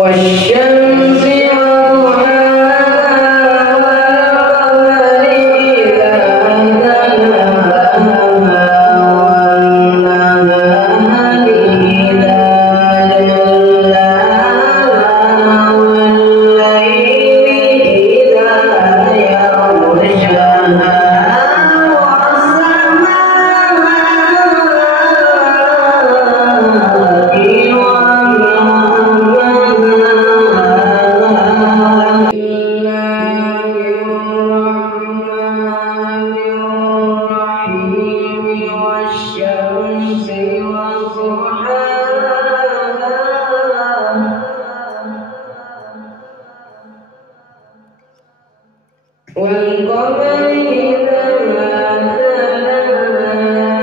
والشمس والقمر إذا تلاها والنهار إذا جلاها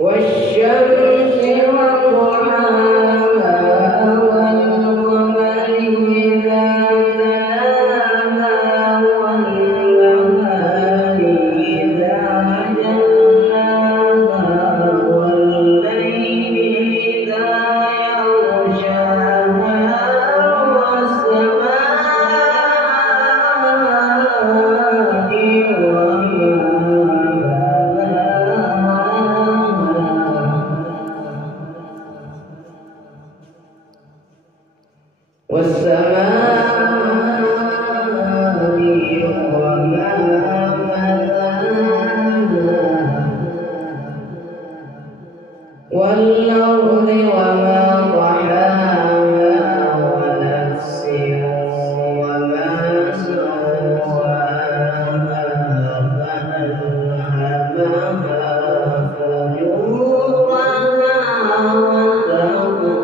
والشمس وضحاها والقمر إذا والسماء وما بناها والأرض وما طحاها ونفس وما سواها فألهمها فجورها وتقواها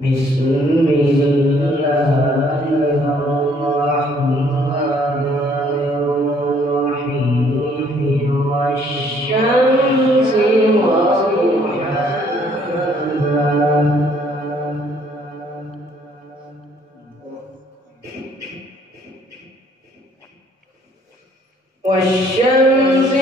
بسم الله الرحمن الرحيم والشمس وضحاها والشمس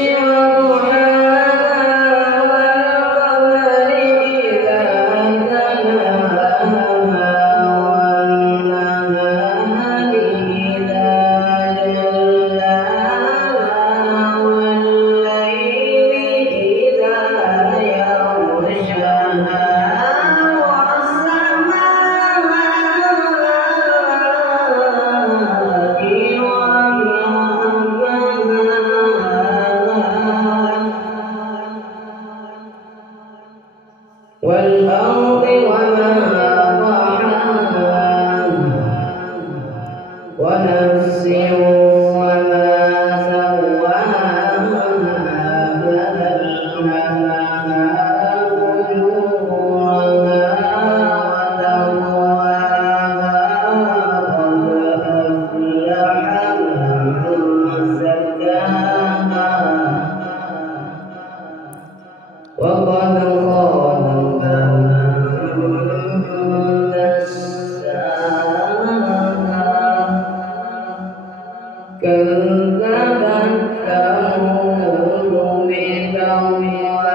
والأرض وما طحاها ونفس وما سواها فألهمها فجورها وتقواها قد أفلح من زكاها وقد خاب من دساها كذبت ثمود بطغواها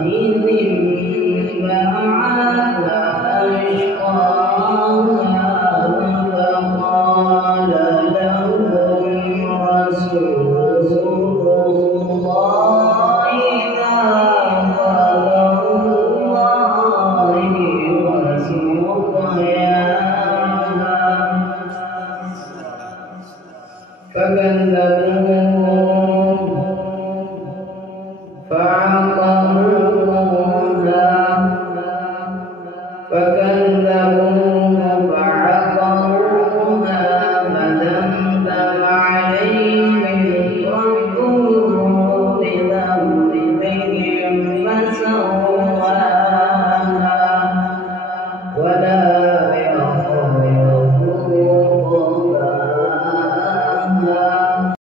إذ انبعث أشقاها فقال لهم رسول الله ناقة الله وسقياها فكذبوا